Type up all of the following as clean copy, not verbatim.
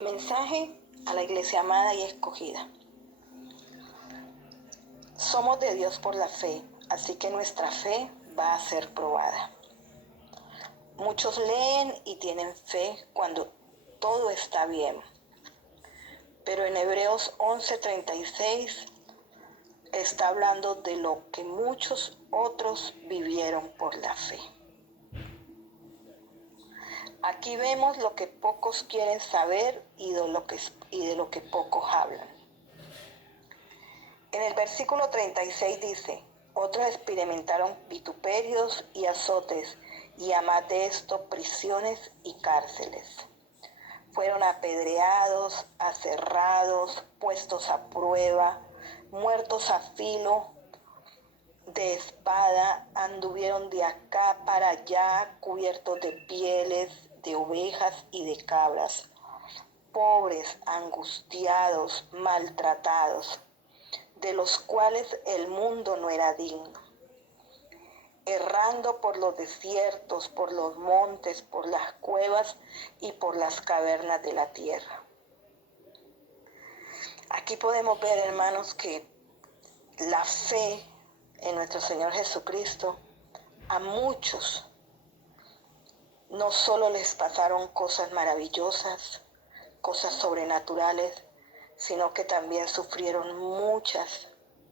Mensaje a la iglesia amada y escogida. Somos de Dios por la fe, así que nuestra fe va a ser probada. Muchos leen y tienen fe cuando todo está bien. Pero en Hebreos 11:36 está hablando de lo que muchos otros vivieron por la fe. Aquí vemos lo que pocos quieren saber y de lo que pocos hablan. En el versículo 36 dice: otros experimentaron vituperios y azotes, y a más de esto prisiones y cárceles. Fueron apedreados, aserrados, puestos a prueba, muertos a filo de espada, anduvieron de acá para allá, cubiertos de pieles de ovejas y de cabras, pobres, angustiados, maltratados, de los cuales el mundo no era digno, errando por los desiertos, por los montes, por las cuevas y por las cavernas de la tierra. Aquí podemos ver, hermanos, que la fe en nuestro Señor Jesucristo, a muchos no solo les pasaron cosas maravillosas, cosas sobrenaturales, sino que también sufrieron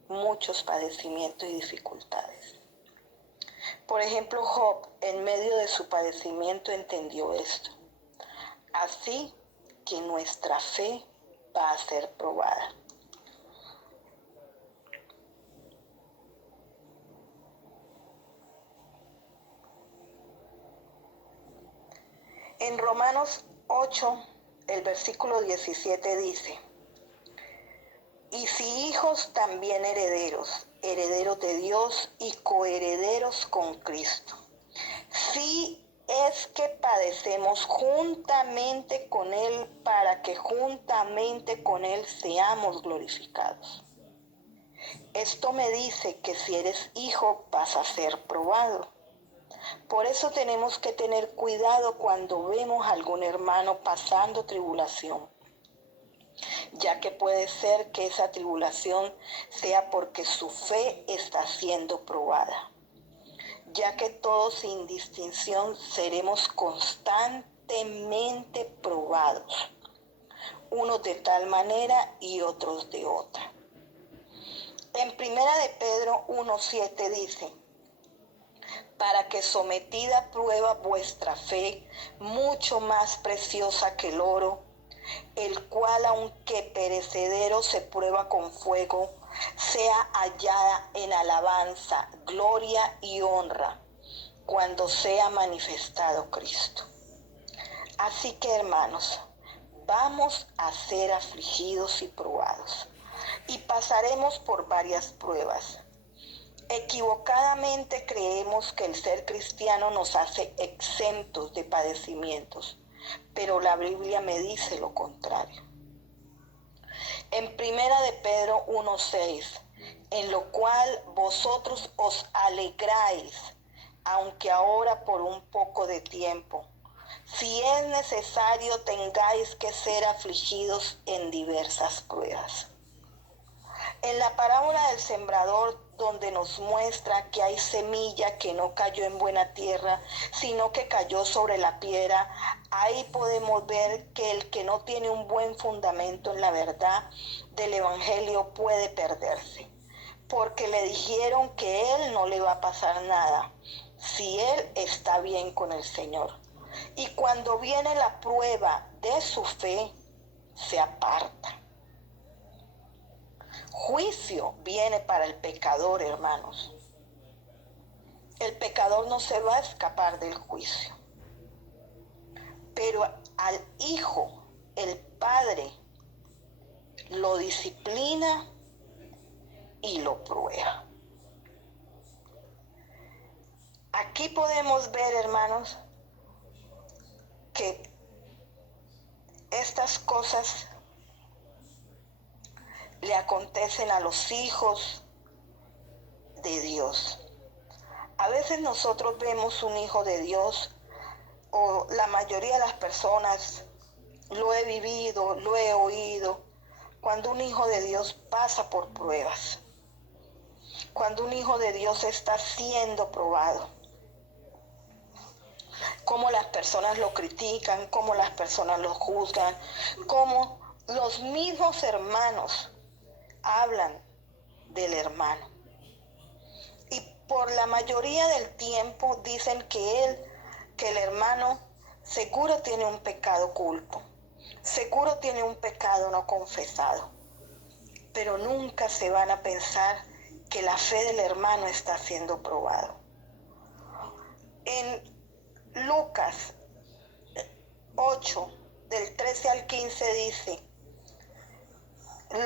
muchos padecimientos y dificultades. Por ejemplo, Job, en medio de su padecimiento, entendió esto. Así que nuestra fe va a ser probada. En Romanos 8, el versículo 17 dice: y si hijos, también herederos, herederos de Dios y coherederos con Cristo. Si es que padecemos juntamente con Él, para que juntamente con Él seamos glorificados. Esto me dice que si eres hijo vas a ser probado. Por eso tenemos que tener cuidado cuando vemos a algún hermano pasando tribulación, ya que puede ser que esa tribulación sea porque su fe está siendo probada, ya que todos sin distinción seremos constantemente probados, unos de tal manera y otros de otra. En Primera de Pedro 1:7 dice: para que sometida a prueba vuestra fe, mucho más preciosa que el oro, el cual aunque perecedero se prueba con fuego, sea hallada en alabanza, gloria y honra, cuando sea manifestado Cristo. Así que, hermanos, vamos a ser afligidos y probados, y pasaremos por varias pruebas. Equivocadamente creemos que el ser cristiano nos hace exentos de padecimientos, pero la Biblia me dice lo contrario. En Primera de Pedro 1:6, en lo cual vosotros os alegráis, aunque ahora por un poco de tiempo, si es necesario tengáis que ser afligidos en diversas pruebas. En la parábola del sembrador, donde nos muestra que hay semilla que no cayó en buena tierra, sino que cayó sobre la piedra, ahí podemos ver que el que no tiene un buen fundamento en la verdad del evangelio puede perderse, porque le dijeron que él no le va a pasar nada si él está bien con el Señor. Y cuando viene la prueba de su fe, se aparta. Juicio viene para el pecador, hermanos. El pecador no se va a escapar del juicio. Pero al hijo, el padre, lo disciplina y lo prueba. Aquí podemos ver, hermanos, que estas cosas le acontecen a los hijos de Dios. A veces nosotros vemos un hijo de Dios, o la mayoría de las personas lo he vivido, lo he oído. Cuando un hijo de Dios pasa por pruebas, cuando un hijo de Dios está siendo probado, cómo las personas lo critican, cómo las personas lo juzgan, cómo los mismos hermanos hablan del hermano. Y por la mayoría del tiempo dicen que el hermano seguro tiene un pecado oculto, seguro tiene un pecado no confesado, pero nunca se van a pensar que la fe del hermano está siendo probado. En Lucas 8, del 13 al 15 dice,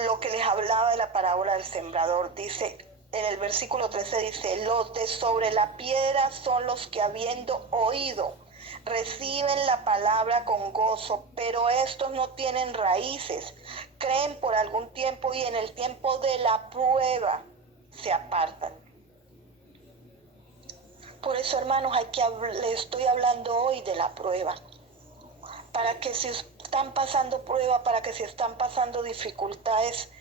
lo que les hablaba de la parábola del sembrador, dice, en el versículo 13 dice, los de sobre la piedra son los que habiendo oído, reciben la palabra con gozo, pero estos no tienen raíces, creen por algún tiempo y en el tiempo de la prueba se apartan. Por eso, hermanos, les estoy hablando hoy de la prueba. Para que si están pasando prueba, para que si están pasando dificultades,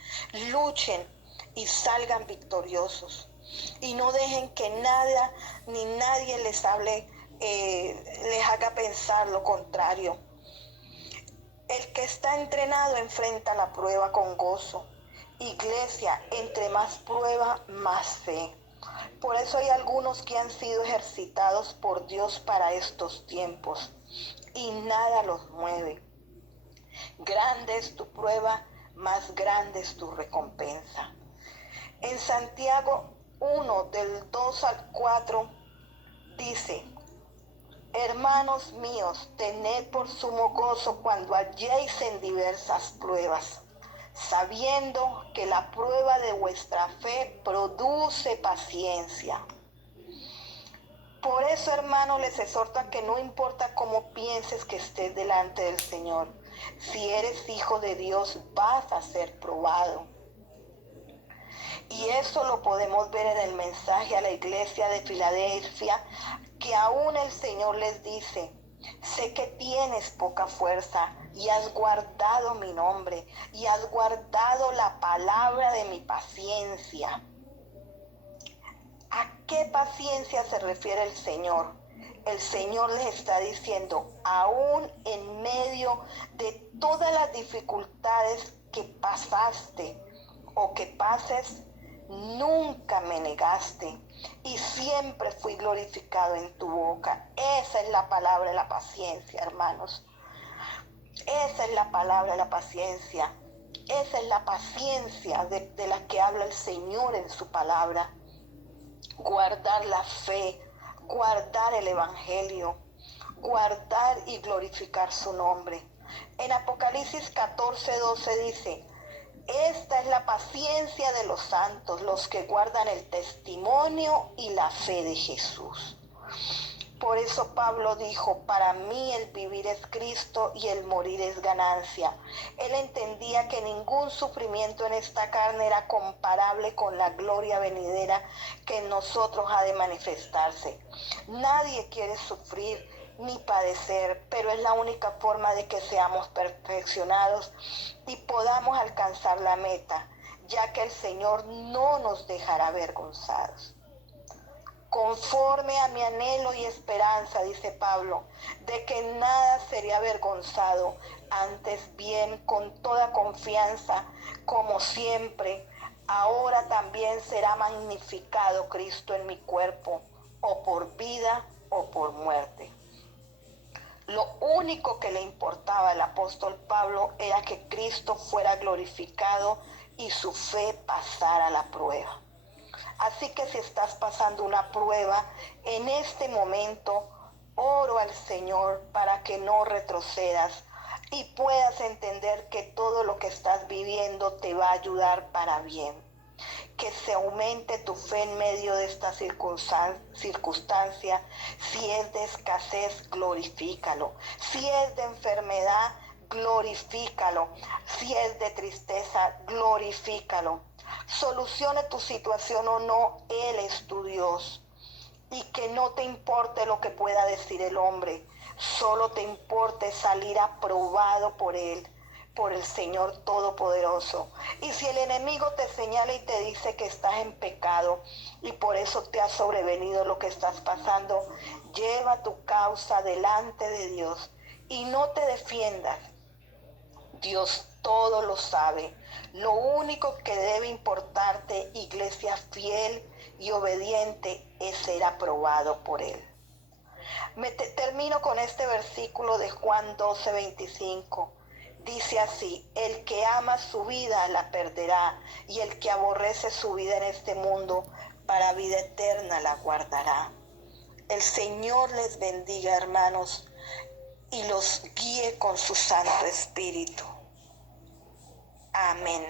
luchen y salgan victoriosos. Y no dejen que nada ni nadie les hable, les haga pensar lo contrario. El que está entrenado enfrenta la prueba con gozo. Iglesia, entre más prueba, más fe. Por eso hay algunos que han sido ejercitados por Dios para estos tiempos y nada los mueve. Grande es tu prueba, más grande es tu recompensa. En Santiago 1, del 2 al 4, dice, hermanos míos, tened por sumo gozo cuando halléis en diversas pruebas, sabiendo que la prueba de vuestra fe produce paciencia. Por eso, hermanos, les exhorto a que no importa cómo pienses que estés delante del Señor, si eres hijo de Dios, vas a ser probado. Y eso lo podemos ver en el mensaje a la iglesia de Filadelfia, que aún el Señor les dice, sé que tienes poca fuerza y has guardado mi nombre y has guardado la palabra de mi paciencia. ¿A qué paciencia se refiere el Señor? El Señor les está diciendo, aún en medio de todas las dificultades que pasaste o que pases, nunca me negaste y siempre fui glorificado en tu boca. Esa es la palabra de la paciencia, hermanos. Esa es la palabra de la paciencia. Esa es la paciencia de la que habla el Señor en su palabra. Guardar la fe, guardar el evangelio, guardar y glorificar su nombre. En Apocalipsis 14:12 dice, esta es la paciencia de los santos, los que guardan el testimonio y la fe de Jesús. Por eso Pablo dijo, para mí el vivir es Cristo y el morir es ganancia. Él entendía que ningún sufrimiento en esta carne era comparable con la gloria venidera que en nosotros ha de manifestarse. Nadie quiere sufrir ni padecer, pero es la única forma de que seamos perfeccionados y podamos alcanzar la meta, ya que el Señor no nos dejará avergonzados. Conforme a mi anhelo y esperanza, dice Pablo, de que nada sería avergonzado, antes bien con toda confianza, como siempre, ahora también será magnificado Cristo en mi cuerpo, o por vida o por muerte. Lo único que le importaba al apóstol Pablo era que Cristo fuera glorificado y su fe pasara la prueba. Así que si estás pasando una prueba, en este momento oro al Señor para que no retrocedas y puedas entender que todo lo que estás viviendo te va a ayudar para bien. Que se aumente tu fe en medio de esta circunstancia. Si es de escasez, glorifícalo. Si es de enfermedad, glorifícalo. Si es de tristeza, glorifícalo. Solucione tu situación o no, Él es tu Dios. Y que no te importe lo que pueda decir el hombre. solo te importe salir aprobado por Él, por el Señor Todopoderoso. Y si el enemigo te señala y te dice que estás en pecado y por eso te ha sobrevenido lo que estás pasando, lleva tu causa delante de Dios y no te defiendas. Dios todo lo sabe. Lo único que debe importarte, iglesia fiel y obediente, es ser aprobado por Él. Termino con este versículo de Juan 12:25. Dice así: el que ama su vida la perderá, y el que aborrece su vida en este mundo, para vida eterna la guardará. El Señor les bendiga, hermanos, y los guíe con su Santo Espíritu. Amén.